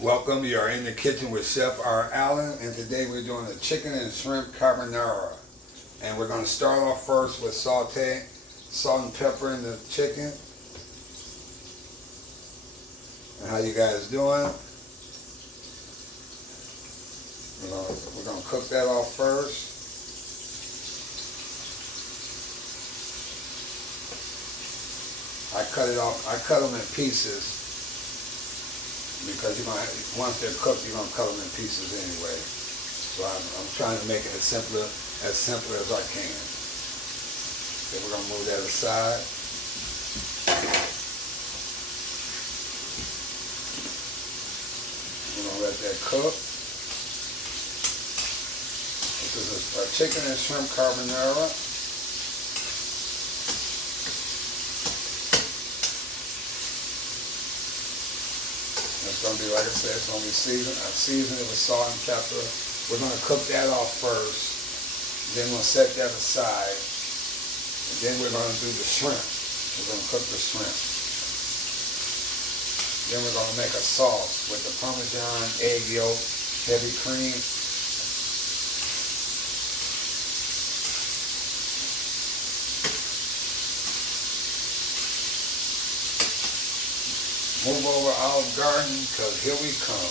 Welcome, you are in the kitchen with Chef R. Allen, and today we're doing a chicken and shrimp carbonara. And we're going to start off first with salt and pepper in the chicken. And how you guys doing? We're going to cook that off first. I cut them in pieces. Because once they're cooked, you're going to cut them in pieces anyway. So I'm trying to make it as simple as I can. Okay, we're going to move that aside. We're going to let that cook. This is a chicken and shrimp carbonara. It's going to be, like I said, it's going to be seasoned. I seasoned it with salt and pepper. We're going to cook that off first. Then we'll set that aside. And then we're going to do the shrimp. We're going to cook the shrimp. Then we're going to make a sauce with the parmesan, egg yolk, heavy cream. Move over Olive Garden, because here we come.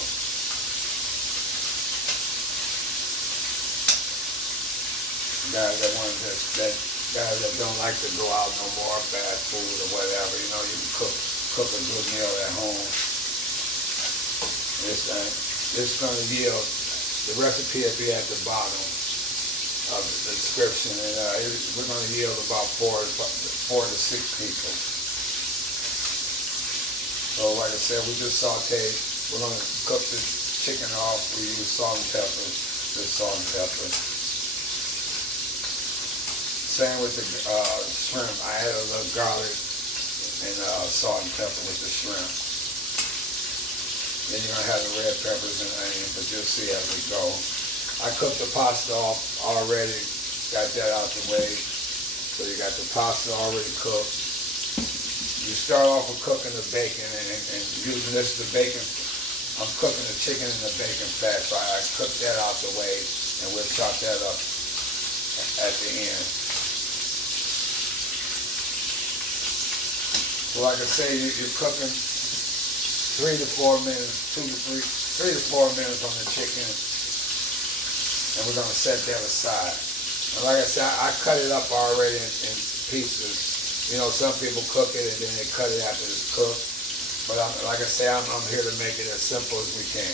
Guys that don't like to go out no more, fast food or whatever, you know, you can cook a good meal at home. It's going to yield, the recipe will be at the bottom of the description, and we're going to yield about 4 to 6 people. So like I said, we just sauteed. We're going to cook the chicken off. We use salt and pepper, just salt and pepper. Same with the shrimp. I added a little garlic and salt and pepper with the shrimp. Then you're going to have the red peppers and onions, but you'll see as we go. I cooked the pasta off already, got that out the way. So you got the pasta already cooked. You start off with cooking the bacon and using this, the bacon, I'm cooking the chicken in the bacon fat, so I cook that out the way and we'll chop that up at the end. So like I say, you're cooking 3 to 4 minutes, 3 to 4 minutes on the chicken, and we're going to set that aside. And like I said, I cut it up already in pieces. You know, some people cook it and then they cut it after it's cooked. But like I say, I'm here to make it as simple as we can.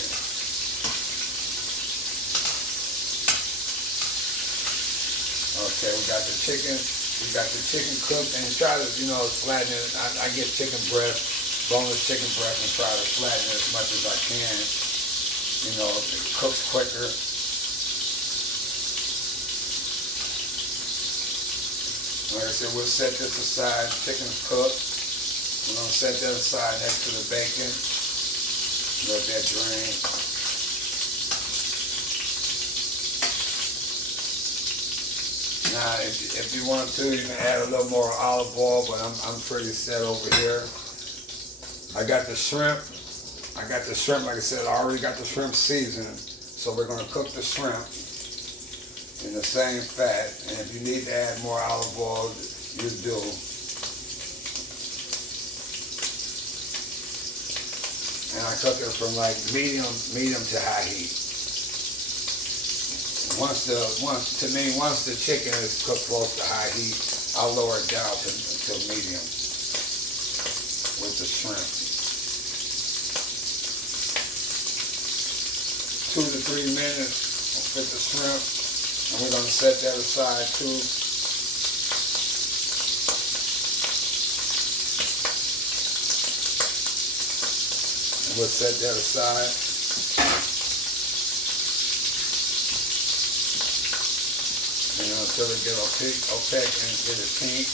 Okay, we got the chicken. Cooked, and try to, flatten it. I get chicken breast, boneless chicken breast, and try to flatten it as much as I can. It cooks quicker. Like I said, we'll set this aside. Chicken's cooked. We're going to set that aside next to the bacon. Let that drain. Now, if you want to, you can add a little more olive oil, but I'm pretty set over here. I got the shrimp. Like I said, I already got the shrimp seasoned. So we're going to cook the shrimp in the same fat, and if you need to add more olive oil, you do. And I cook it from like medium to high heat. Once the chicken is cooked close to high heat, I'll lower it down to medium with the shrimp. 2 to 3 minutes, I'll fit the shrimp. And we're going to set that aside too. And we'll set that aside. Until it get opaque and get it pink.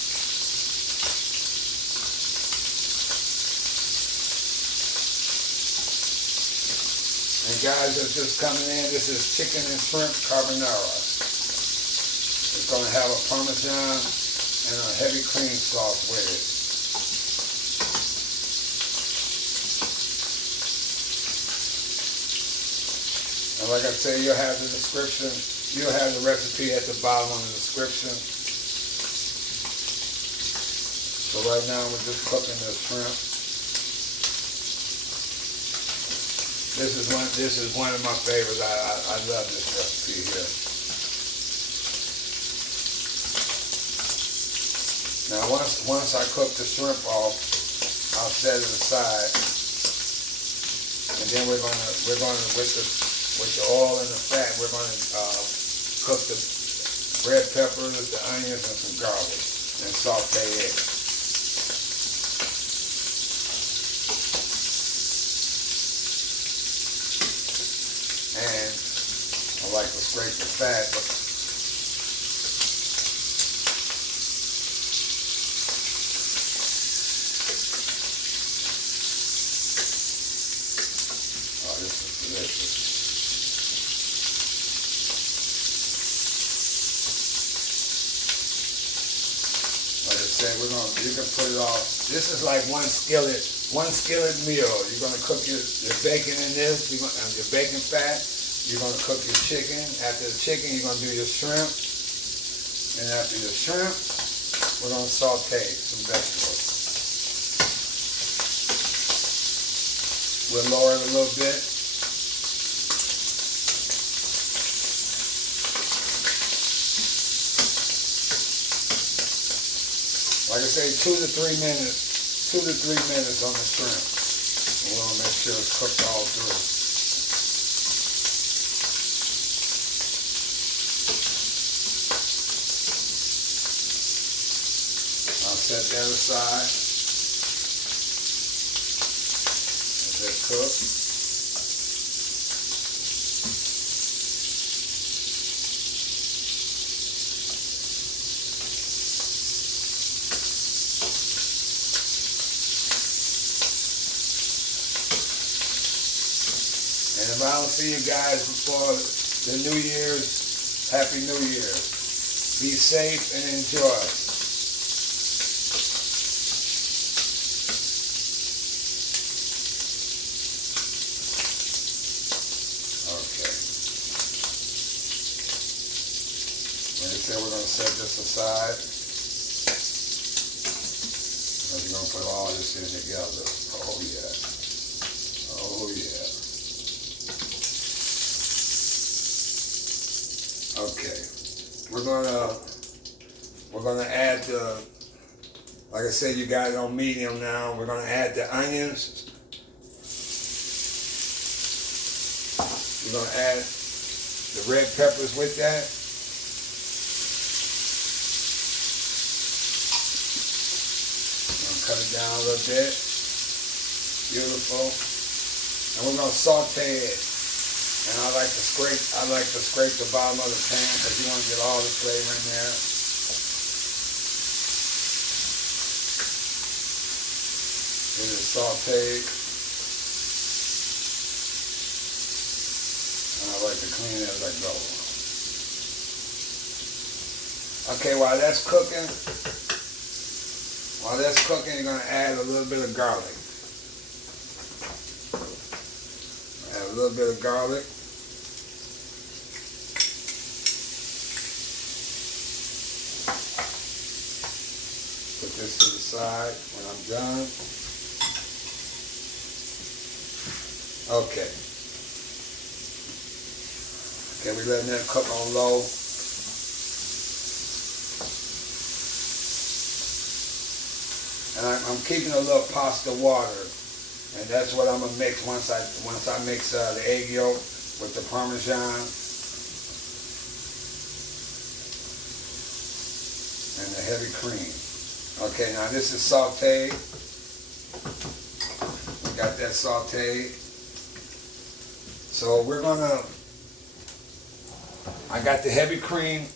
And guys that's just coming in, this is chicken and shrimp carbonara. It's going to have a parmesan and a heavy cream sauce with it. And like I say, you'll have the description, you'll have the recipe at the bottom of the description. So right now we're just cooking the shrimp. This is one of my favorites. I love this recipe here. Now once I cook the shrimp off, I'll set it aside, and then we're gonna with the oil and the fat, we're gonna cook the red peppers, the onions, and some garlic, and saute it. And I like to scrape the fat, but oh, this is delicious. Like I said, you can put it all. This is like one skillet meal. You're gonna cook your bacon in this. Your bacon fat. You're gonna cook your chicken. After the chicken, you're gonna do your shrimp. And after your shrimp, we're gonna saute some vegetables. We'll lower it a little bit. Like I say, 2 to 3 minutes on the shrimp. We want to make sure it's cooked all through. I'll set that aside. Let that cook. And if I don't see you guys before the New Year's, Happy New Year. Be safe and enjoy. Okay. Like I said, we're going to set this aside. Because we're going to put all this in together. Oh yeah. Oh yeah. Okay, we're gonna add the, like I said, you got it on medium now. We're gonna add the onions. We're gonna add the red peppers with that. I'm gonna cut it down a little bit. Beautiful. And we're gonna saute it. And I like to scrape the bottom of the pan because you want to get all the flavor in there. It is sauteed. And I like to clean it as I go. Okay, while that's cooking, you're going to add a little bit of garlic. Add a little bit of garlic. Put this to the side when I'm done. Okay. Okay, we're letting that cook on low. And I'm keeping a little pasta water, and that's what I'm gonna mix once I mix the egg yolk with the parmesan and the heavy cream. Okay, now this is sauteed. We got that sauteed. So we're gonna, I got the heavy cream,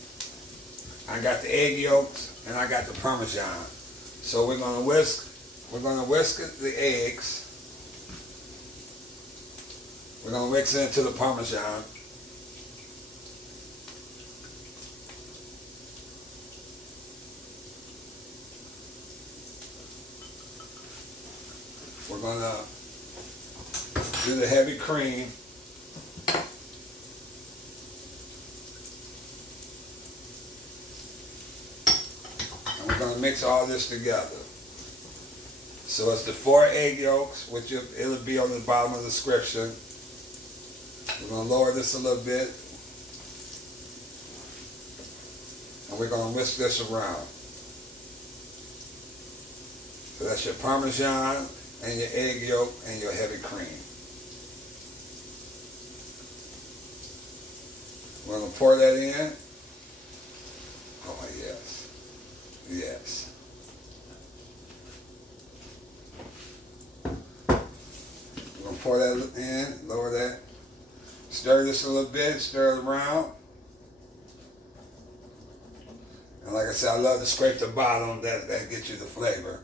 I got the egg yolks, and I got the parmesan. So we're gonna whisk the eggs. We're gonna mix it into the parmesan. We're gonna do the heavy cream. mix all this together. So it's the 4 egg yolks, which it'll be on the bottom of the description. We're going to lower this a little bit. And we're going to whisk this around. So that's your Parmesan and your egg yolk and your heavy cream. We're going to pour that in. Oh, yes. Yes. We're going to pour that in, lower that. Stir this a little bit, stir it around. And like I said, I love to scrape the bottom, that gets you the flavor.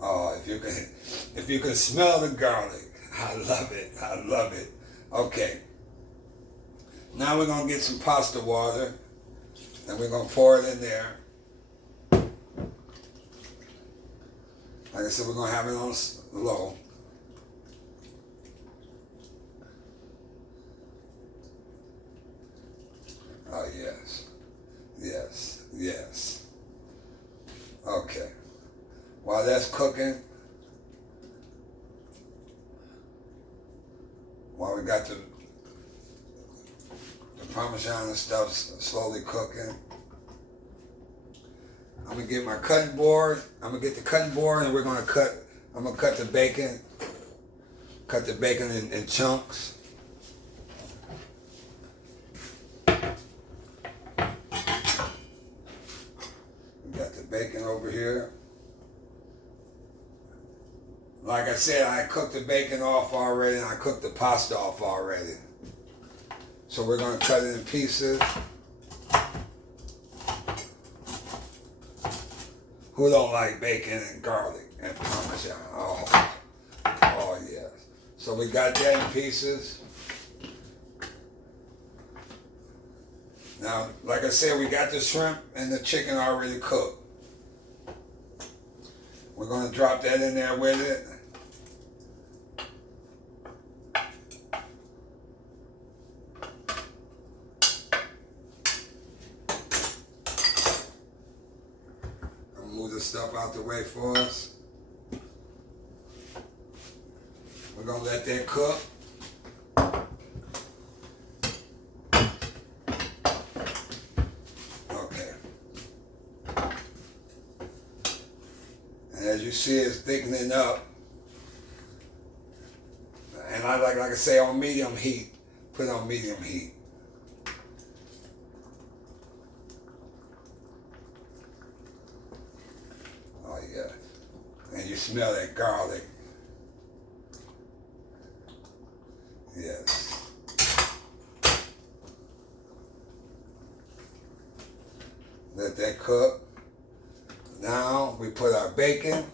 Oh, if you can smell the garlic, I love it, I love it. Okay, now we're gonna get some pasta water, and we're gonna pour it in there. Like I said, we're gonna have it on low. Oh yes, yes, yes. Okay. While that's cooking, while we got the Parmesan and stuff slowly cooking, I'm gonna get my cutting board. I'm gonna get the cutting board, and I'm gonna cut the bacon. Cut the bacon in chunks. We got the bacon over here. Like I said, I cooked the bacon off already, and I cooked the pasta off already. So we're gonna cut it in pieces. Who don't like bacon and garlic and Parmesan? Oh yes. So we got that in pieces. Now, like I said, we got the shrimp and the chicken already cooked. We're gonna drop that in there with it. Move this stuff out the way for us. We're gonna let that cook. Okay. And as you see, it's thickening up. And I like I say, on medium heat. Put it on medium heat. And you smell that garlic. Yes. Let that cook. Now we put our bacon.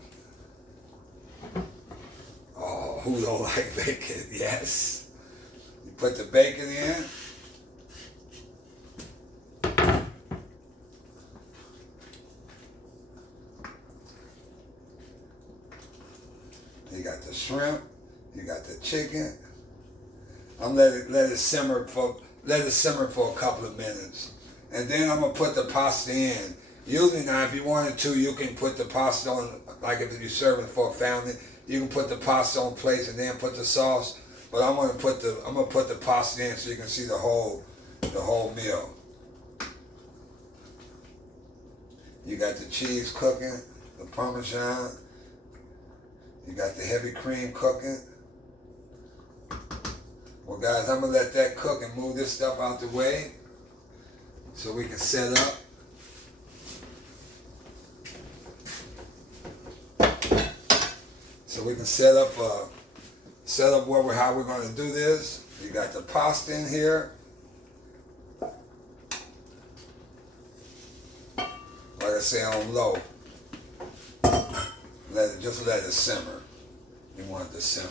Oh, who don't like bacon? Yes. You put the bacon in. You got the shrimp, you got the chicken. I'm let it simmer for a couple of minutes, and then I'm gonna put the pasta in. Usually now, if you wanted to, you can put the pasta on. Like if you're serving for a family, you can put the pasta on plates and then put the sauce. But I'm gonna put the pasta in so you can see the whole meal. You got the cheese cooking, the Parmesan. You got the heavy cream cooking. Well guys, I'm gonna let that cook and move this stuff out the way so we can set up. So we can set up how we're gonna do this. You got the pasta in here. Like I say, on low. Just let it simmer. You want it to simmer.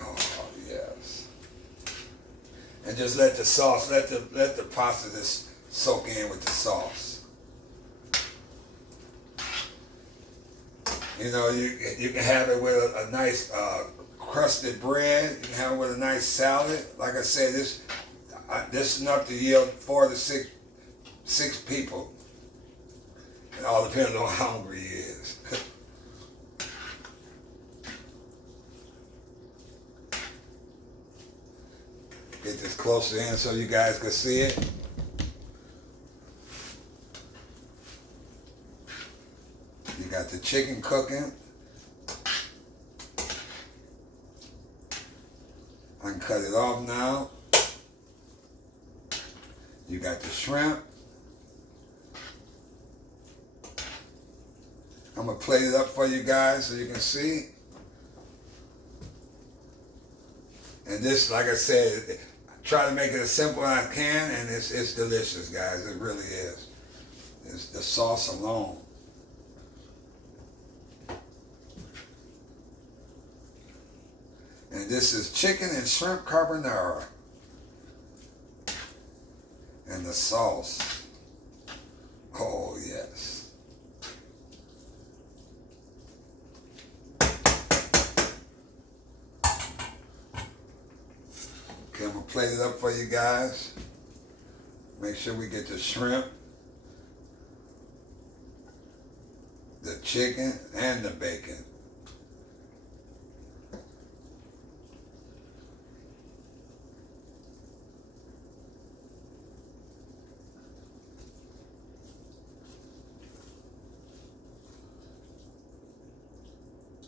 Oh yes. And just let the sauce, let the pasta just soak in with the sauce. You know, you can have it with a nice crusted bread. You can have it with a nice salad. Like I said, this is enough to yield 4 to 6 people. It all depends on how hungry he is. Get this closer in so you guys can see it. You got the chicken cooking. I can cut it off now. You got the shrimp. I'm gonna plate it up for you guys so you can see. And this, like I said, try to make it as simple as I can, and it's delicious, guys. It really is. It's the sauce alone. And this is chicken and shrimp carbonara. And the sauce. Oh, yes. Okay, I'm going to plate it up for you guys. Make sure we get the shrimp, the chicken, and the bacon.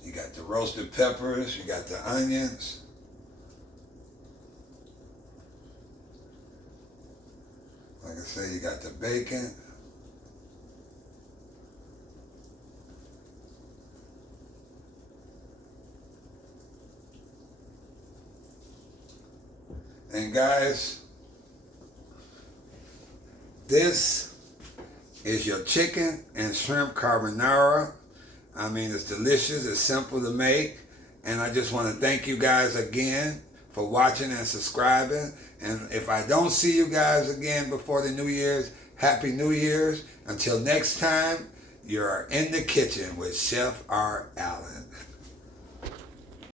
You got the roasted peppers, you got the onions. Like I say, you got the bacon. And guys, this is your chicken and shrimp carbonara. I mean, it's delicious, it's simple to make, and I just want to thank you guys again for watching and subscribing. And if I don't see you guys again before the New Year's, Happy New Year's. Until next time, you're in the kitchen with Chef R. Allen.